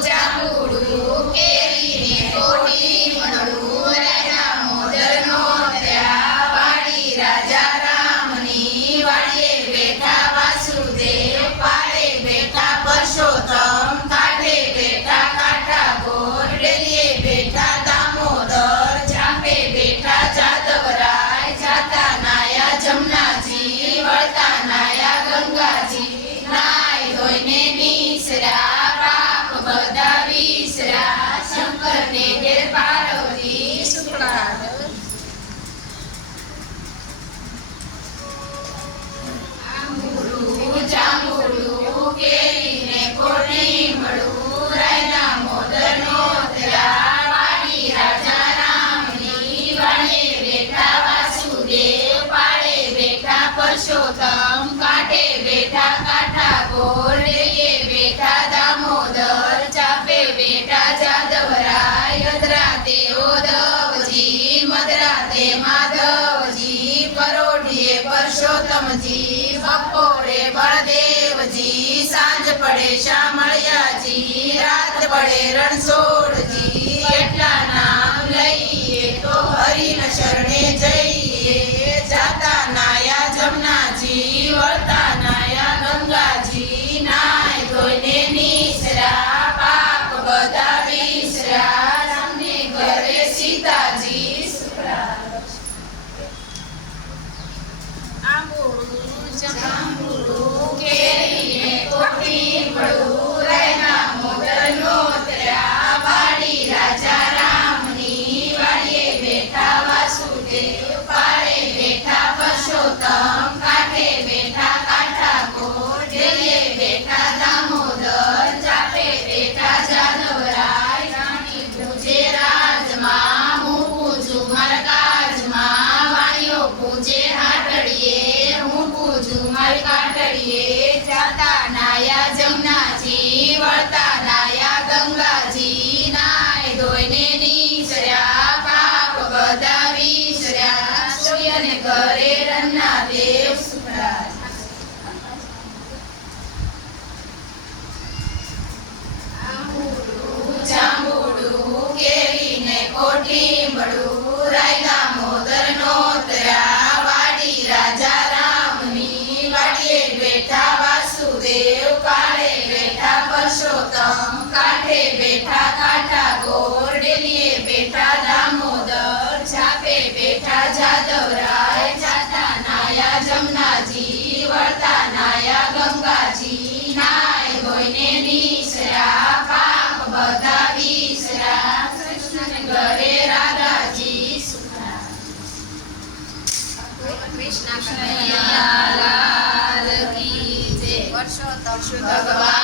જાંબુડું કેરીને કોટી મળું રાયના મોદરનો ત્યાં વાડી રાજા રામની વાડીએ બેઠા વાસુદેવ પાડે બેઠા પરસોત્તમ કાઢે બેઠા કાંઠા ગોર ડેલીએ બેઠા દામોદર ચાંપે બેઠા જાદવરાય જાતા નાયા જમનાજી વળતા નાયા ગંગાજી નાય ધોઈને નીસરા પાપ બધા વિસરા શંકરને ઘેર પાર્વતી શુક્લા જાંબુડું કેરીને કોટી મળું રાયના મોદરનો ત્યાં વાડી રાજા રામની વાડીએ બેઠા વાસુદેવ પાડે બેઠા પરસોત્તમ કાંઠે બેઠા કાંઠા ગોર ડેલીએ બેઠા દામોદર ચાપે બેઠા જાદવરાય અધરાતે ઓદવજી મધરાતે માધવજી પરોઢીએ પરસોત્તમજી બપોરે બળદેવજી સાંજ પડે શામળિયાજી રાત પડે રણછોડજી એટલા નામ લઈએ તો હરિન શરણે જઈએ જાતા નાયા જમનાજી વળતા નાયા ગંગાજી નાય ધોઈને નીસરા પાપ બધા વિસરા રામને ઘરે સીતાજી સુખરા જાંબુડું કેરીને કોટી મળું રાયના મોદરનો ત્યાં વાડી રાજા રામની વાડીએ બેઠા વાસુદેવ પાડે બેઠા પરસોત્તમ કાંઠે બેઠા કાંઠા ગોર ડેલીએ બેઠા દામોદર ચાપે બેઠા જાદવરાય રાણી પૂજે રાજમાં હું પૂજું મારા કાજમાં વાણીઓ પૂજે હાટડીએ હું પૂજું મારી કાટડીએ જાતા નાયા જમનાજી વળતા નાયા ગંગાજી નાય ધોઈને નીસર્યા પાપ બધા વિસર્યા સૂર્યને ઘરે રન્ના દેવ સુખરાજ જાંબુડું કેરીને કોટી મળું રાયના મોદરનો ત્યાં વાડી રાજા રામની વાડીએ બેઠા વાસુદેવ પાડે બેઠા પરસોત્તમ કાંઠે બેઠા કાંઠા ગોર ડેલીએ બેઠા દામોદર ચાપે બેઠા જાદવરાય જાતા નાયા જમનાજી વળતા નાયા ગંગાજી નાય ધોઈને નીસરા પાપ બધા વિસરા કૃષ્ણને ઘરે રાધાજી સુખરા કૃષ્ણ કનૈયા લાલ કી જય વર્ષોત્તમ ભગવાન